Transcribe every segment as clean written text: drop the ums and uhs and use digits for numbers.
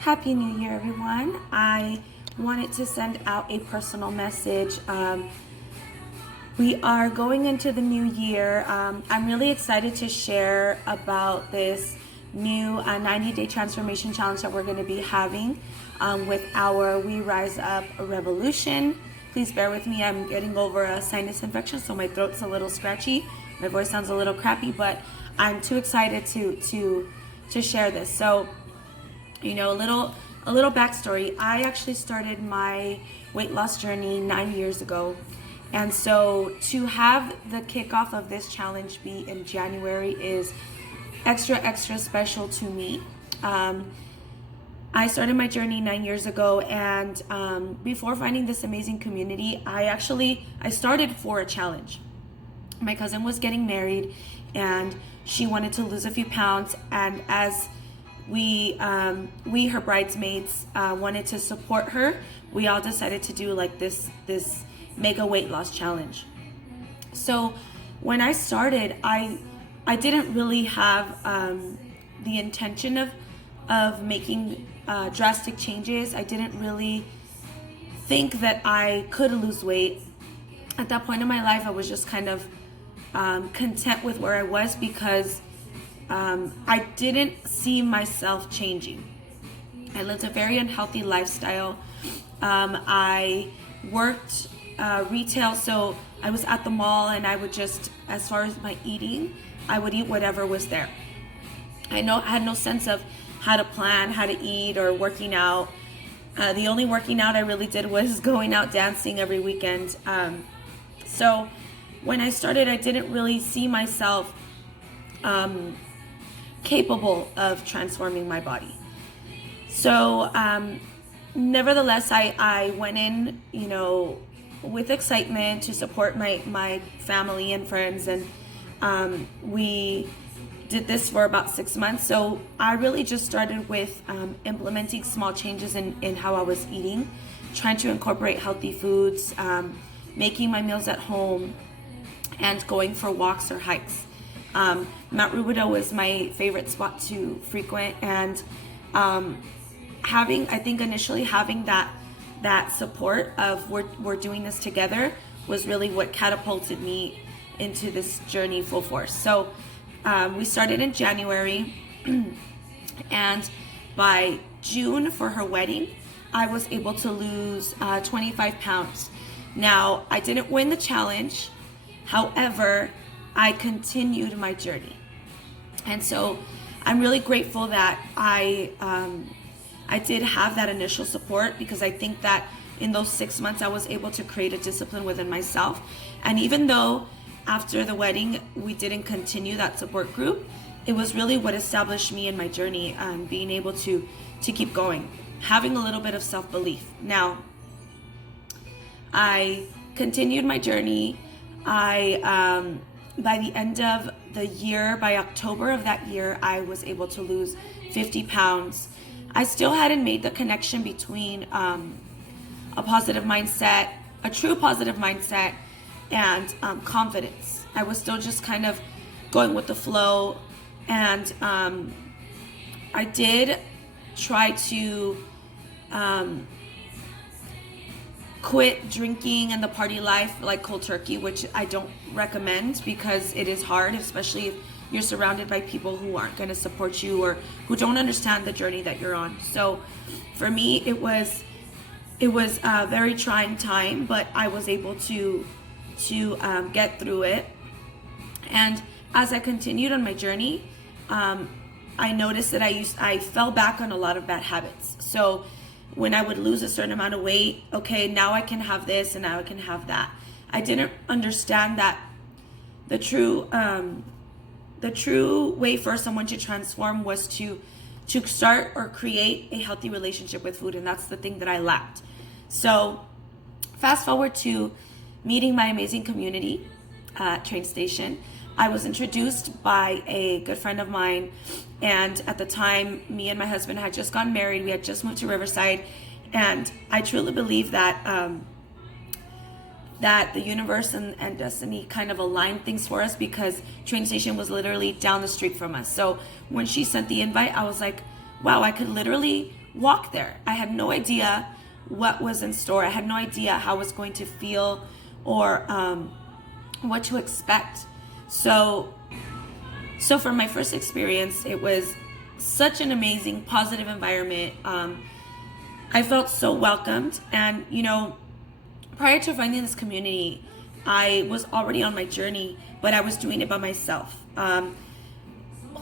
Happy New Year, everyone. I wanted to send out a personal message. We are going into the new year. I'm really excited to share about this new 90-day transformation challenge that we're going to be having with our We Rise Up Revolution. Please bear with me. I'm getting over a sinus infection, so my throat's a little scratchy. My voice sounds a little crappy, but I'm too excited to share this. So, a little backstory. I actually started my weight loss journey 9 years ago. And so to have the kickoff of this challenge be in January is extra special to me. I started my journey 9 years ago, and before finding this amazing community, I started for a challenge. My cousin was getting married and she wanted to lose a few pounds, and as we her bridesmaids wanted to support her, we all decided to do like this mega weight loss challenge. So when I started, I didn't really have the intention of making drastic changes. I didn't really think that I could lose weight. At that point in my life, I was just kind of content with where I was because I didn't see myself changing. I lived a very unhealthy lifestyle. I worked retail, so I was at the mall, and I would just, as far as my eating, I would eat whatever was there. I had no sense of how to plan, how to eat, or working out. The only working out I really did was going out dancing every weekend. So when I started, I didn't really see myself capable of transforming my body. So nevertheless, I went in, with excitement to support my family and friends, and we did this for about 6 months. So I really just started with implementing small changes in how I was eating, trying to incorporate healthy foods, making my meals at home, and going for walks or hikes. Mount Rubidoux was my favorite spot to frequent, and initially having that support of we're doing this together was really what catapulted me into this journey full force. So we started in January, and by June for her wedding, I was able to lose 25 pounds. Now, I didn't win the challenge. However, I continued my journey. And so I'm really grateful that I did have that initial support, because I think that in those 6 months I was able to create a discipline within myself. And even though after the wedding we didn't continue that support group, it was really what established me in my journey, being able to keep going, having a little bit of self-belief. Now, I continued my journey. By the end of the year, by October of that year, I was able to lose 50 pounds. I still hadn't made the connection between a positive mindset, a true positive mindset, and confidence. I was still just kind of going with the flow, and I did try to quit drinking and the party life like cold turkey, which I don't recommend because it is hard, especially if you're surrounded by people who aren't going to support you or who don't understand the journey that you're on. So for me, it was a very trying time, but I was able to get through it. And as I continued on my journey, I noticed that I fell back on a lot of bad habits. So when I would lose a certain amount of weight, okay, now I can have this and now I can have that. I didn't understand that the true way for someone to transform was to start or create a healthy relationship with food, and that's the thing that I lacked. So fast forward to meeting my amazing community at train station. I was introduced by a good friend of mine, and at the time, me and my husband had just gotten married. We had just moved to Riverside, and I truly believe that that the universe and destiny kind of aligned things for us, because train station was literally down the street from us. So when she sent the invite, I was like, wow, I could literally walk there. I had no idea what was in store. I had no idea how I was going to feel or what to expect. So for my first experience, it was such an amazing, positive environment. I felt so welcomed. And, prior to finding this community, I was already on my journey, but I was doing it by myself.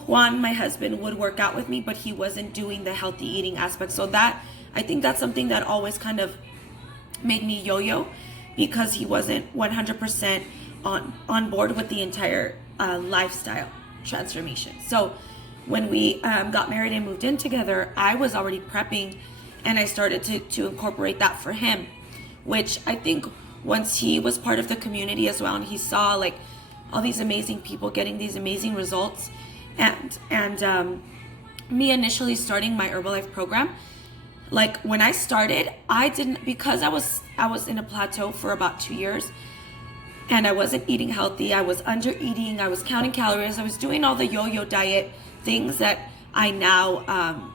Juan, my husband, would work out with me, but he wasn't doing the healthy eating aspect. So I think that's something that always kind of made me yo-yo, because he wasn't 100% on board with the entire lifestyle transformation. So when we got married and moved in together, I was already prepping, and I started to incorporate that for him, which I think once he was part of the community as well, and he saw like all these amazing people getting these amazing results, and me initially starting my Herbalife program, like when I started, I didn't, because I was in a plateau for about 2 years, and I wasn't eating healthy. I was under eating. I was counting calories. I was doing all the yo-yo diet things that I now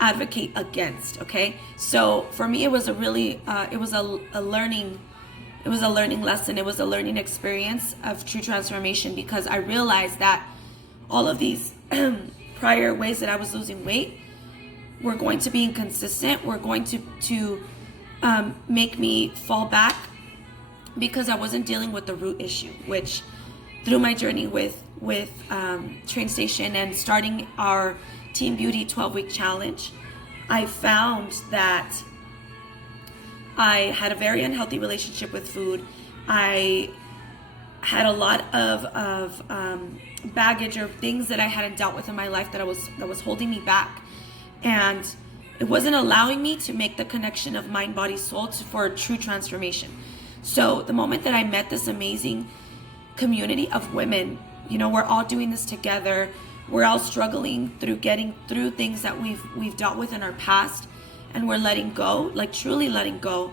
advocate against. Okay, so for me, it was a really it was a learning lesson. It was a learning experience of true transformation, because I realized that all of these prior ways that I was losing weight were going to be inconsistent. Were going to make me fall back, because I wasn't dealing with the root issue, which through my journey with Train Station and starting our Team Beauty 12-week challenge, I found that I had a very unhealthy relationship with food. I had a lot of baggage or things that I hadn't dealt with in my life that was holding me back, and it wasn't allowing me to make the connection of mind, body, soul for true transformation. So the moment that I met this amazing community of women, we're all doing this together. We're all struggling through getting through things that we've dealt with in our past, and we're letting go, like truly letting go.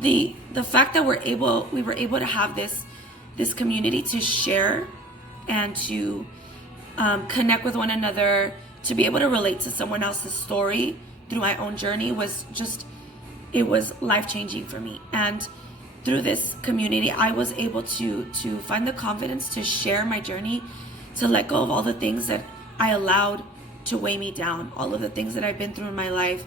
The fact that we were able to have this community to share and to connect with one another, to be able to relate to someone else's story through my own journey was life-changing for me. And through this community, I was able to find the confidence to share my journey, to let go of all the things that I allowed to weigh me down, all of the things that I've been through in my life,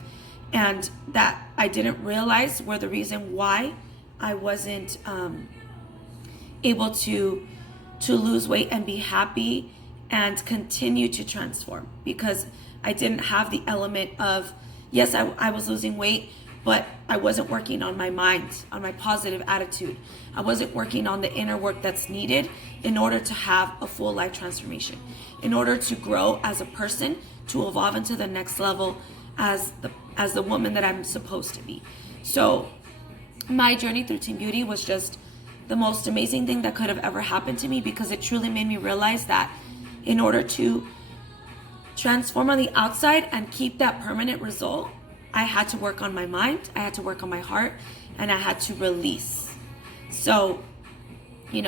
and that I didn't realize were the reason why I wasn't able to lose weight and be happy and continue to transform, because I didn't have the element of, yes, I was losing weight, but I wasn't working on my mind, on my positive attitude. I wasn't working on the inner work that's needed in order to have a full life transformation, in order to grow as a person, to evolve into the next level as the woman that I'm supposed to be. So my journey through Team Beauty was just the most amazing thing that could have ever happened to me, because it truly made me realize that in order to transform on the outside and keep that permanent result, I had to work on my mind, I had to work on my heart, and I had to release. So,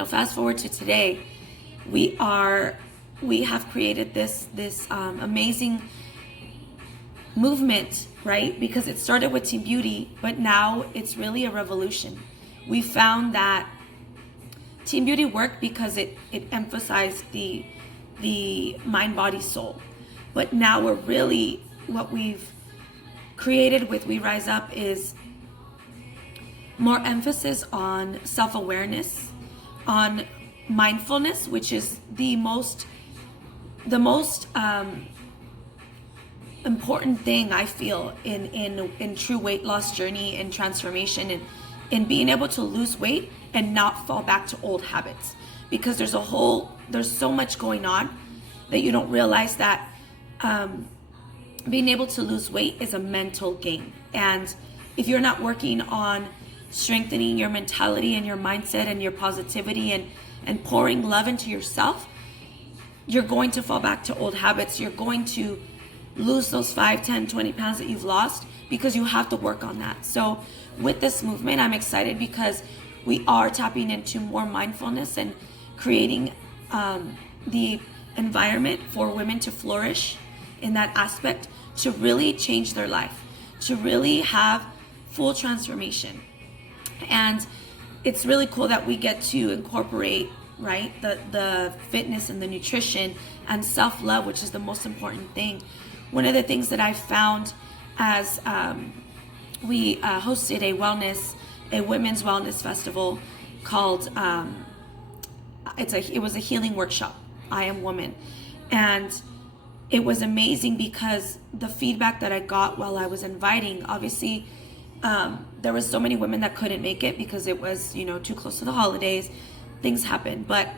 fast forward to today, we have created this amazing movement, right? Because it started with Team Beauty, but now it's really a revolution. We found that Team Beauty worked because it emphasized the mind, body, soul. But now what we've created with We Rise Up is more emphasis on self-awareness, on mindfulness, which is the most important thing I feel in true weight loss journey and transformation, and in being able to lose weight and not fall back to old habits, because there's so much going on that you don't realize that being able to lose weight is a mental game. And if you're not working on strengthening your mentality and your mindset and your positivity and pouring love into yourself, you're going to fall back to old habits. You're going to lose those 5, 10, 20 pounds that you've lost, because you have to work on that. So with this movement, I'm excited because we are tapping into more mindfulness and creating the environment for women to flourish in that aspect to really change their life, to really have full transformation. And it's really cool that we get to incorporate, right, the fitness and the nutrition and self-love, which is the most important thing. One of the things that I found as we hosted a women's wellness festival called it was a healing workshop, I Am Woman. And it was amazing because the feedback that I got while I was inviting, obviously, there was so many women that couldn't make it because it was, too close to the holidays. Things happen. But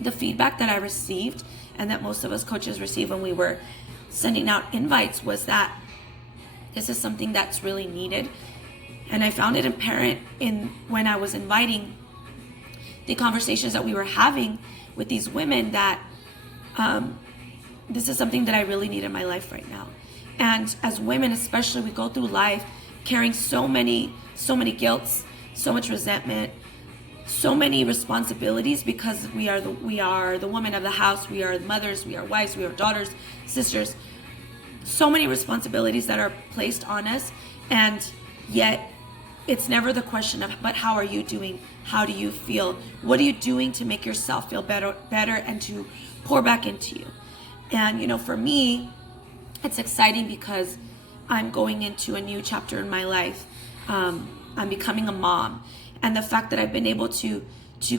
the feedback that I received, and that most of us coaches received when we were sending out invites, was that this is something that's really needed. And I found it apparent when I was inviting the conversations that we were having with these women that this is something that I really need in my life right now. And as women, especially, we go through life carrying so many guilts, so much resentment, so many responsibilities, because we are the woman of the house, we are mothers, we are wives, we are daughters, sisters, so many responsibilities that are placed on us. And yet it's never the question of, but how are you doing? How do you feel? What are you doing to make yourself feel better and to pour back into you? And for me, it's exciting because I'm going into a new chapter in my life. I'm becoming a mom. And the fact that I've been able to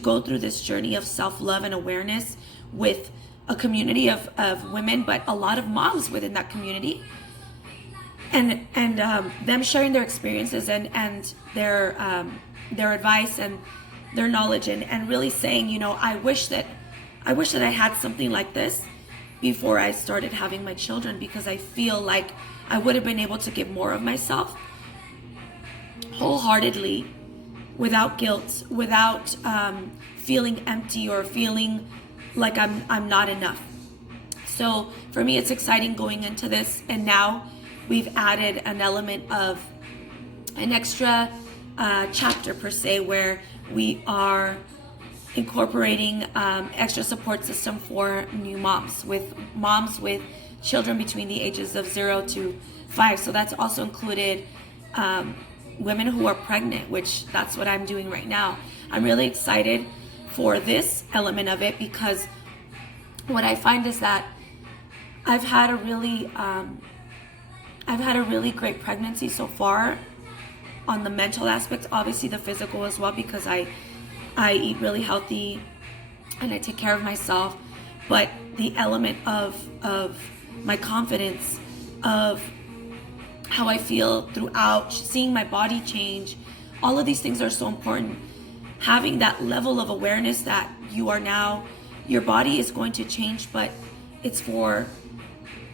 go through this journey of self-love and awareness with a community of women, but a lot of moms within that community, and them sharing their experiences and their advice and their knowledge, and really saying, I wish that I had something like this before I started having my children, because I feel like I would have been able to give more of myself wholeheartedly, without guilt, without feeling empty or feeling like I'm not enough. So for me, it's exciting going into this, and now we've added an element of an extra chapter per se, where we are incorporating extra support system for new moms with children between the ages of 0 to 5. So that's also included women who are pregnant, which that's what I'm doing right now. I'm really excited for this element of it, because what I find is that I've had a really great pregnancy so far on the mental aspect, obviously the physical as well, because I eat really healthy and I take care of myself, but the element of my confidence, of how I feel throughout, seeing my body change, all of these things are so important. Having that level of awareness that your body is going to change, but it's for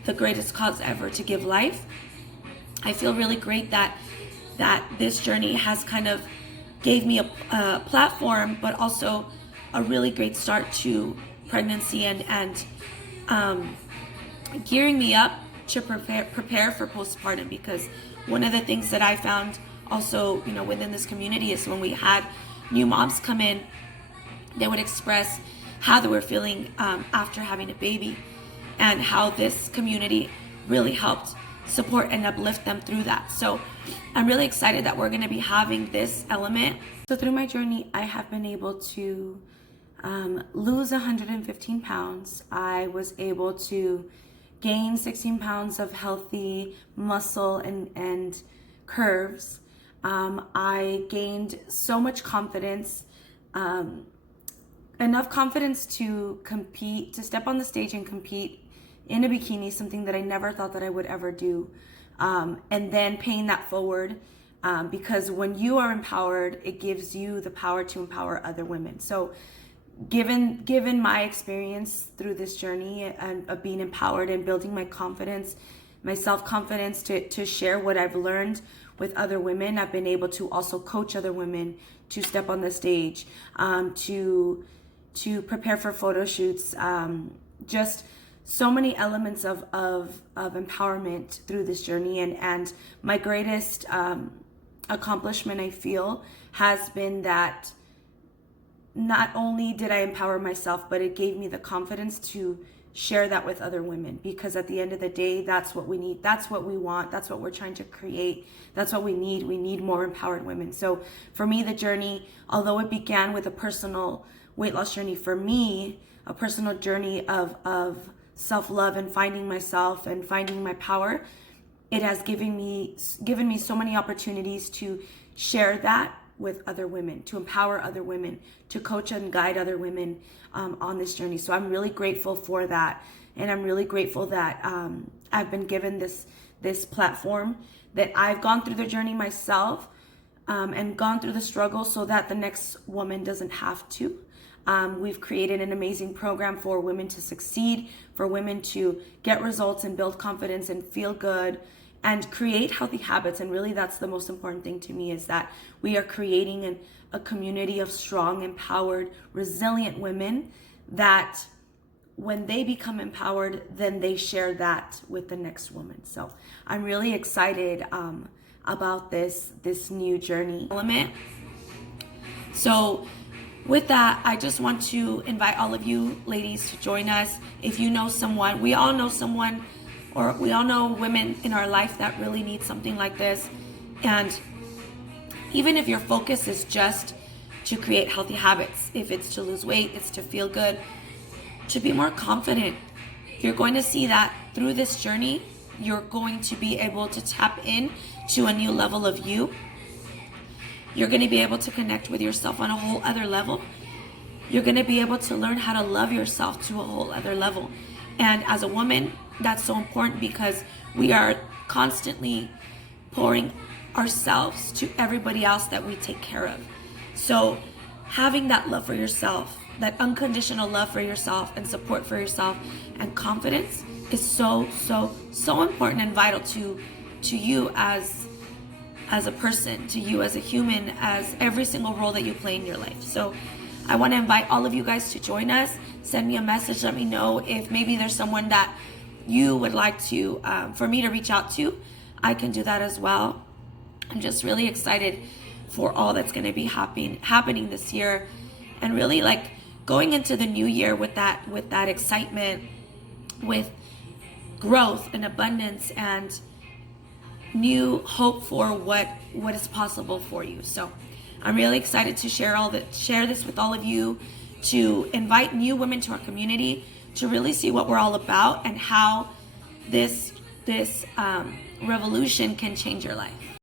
the greatest cause ever, to give life. I feel really great that this journey has kind of gave me a platform, but also a really great start to pregnancy and gearing me up to prepare for postpartum. Because one of the things that I found also, within this community is when we had new moms come in, they would express how they were feeling after having a baby, and how this community really helped support and uplift them through that. So I'm really excited that we're going to be having this element. So through my journey, I have been able to lose 115 pounds. I was able to gain 16 pounds of healthy muscle and curves. I gained so much confidence, enough confidence to compete, to step on the stage and compete in a bikini, something that I never thought that I would ever do. And then paying that forward, because when you are empowered, it gives you the power to empower other women. So given my experience through this journey and of being empowered and building my confidence, my self-confidence to share what I've learned with other women, I've been able to also coach other women to step on the stage, to prepare for photo shoots, just so many elements of empowerment through this journey. And my greatest accomplishment, I feel, has been that not only did I empower myself, but it gave me the confidence to share that with other women, because at the end of the day, that's what we need. That's what we want. That's what we're trying to create. That's what we need. We need more empowered women. So for me, the journey, although it began with a personal weight loss journey, for me, a personal journey of self-love and finding myself and finding my power, it has given me so many opportunities to share that with other women, to empower other women, to coach and guide other women on this journey. So I'm really grateful for that, and I'm really grateful that I've been given this platform, that I've gone through the journey myself and gone through the struggle so that the next woman doesn't have to. We've created an amazing program for women to succeed, for women to get results and build confidence and feel good and create healthy habits. And really, that's the most important thing to me, is that we are creating a community of strong, empowered, resilient women that when they become empowered, then they share that with the next woman. So I'm really excited about this new journey element. So with that, I just want to invite all of you ladies to join us. If you know someone, we all know someone, or we all know women in our life that really need something like this. And even if your focus is just to create healthy habits, if it's to lose weight, it's to feel good, to be more confident, you're going to see that through this journey, you're going to be able to tap in to a new level of you. You're going to be able to connect with yourself on a whole other level. You're going to be able to learn how to love yourself to a whole other level. And as a woman, that's so important, because we are constantly pouring ourselves to everybody else that we take care of. So having that love for yourself, that unconditional love for yourself and support for yourself and confidence is so important and vital to you as a person, to you as a human, as every single role that you play in your life. So I want to invite all of you guys to join us. Send me a message. Let me know if maybe there's someone that you would like to for me to reach out to. I can do that as well. I'm just really excited for all that's going to be happening this year, and really like going into the new year with that excitement, with growth and abundance and new hope for what is possible for you. So I'm really excited to share this with all of you, to invite new women to our community, to really see what we're all about and how this revolution can change your life.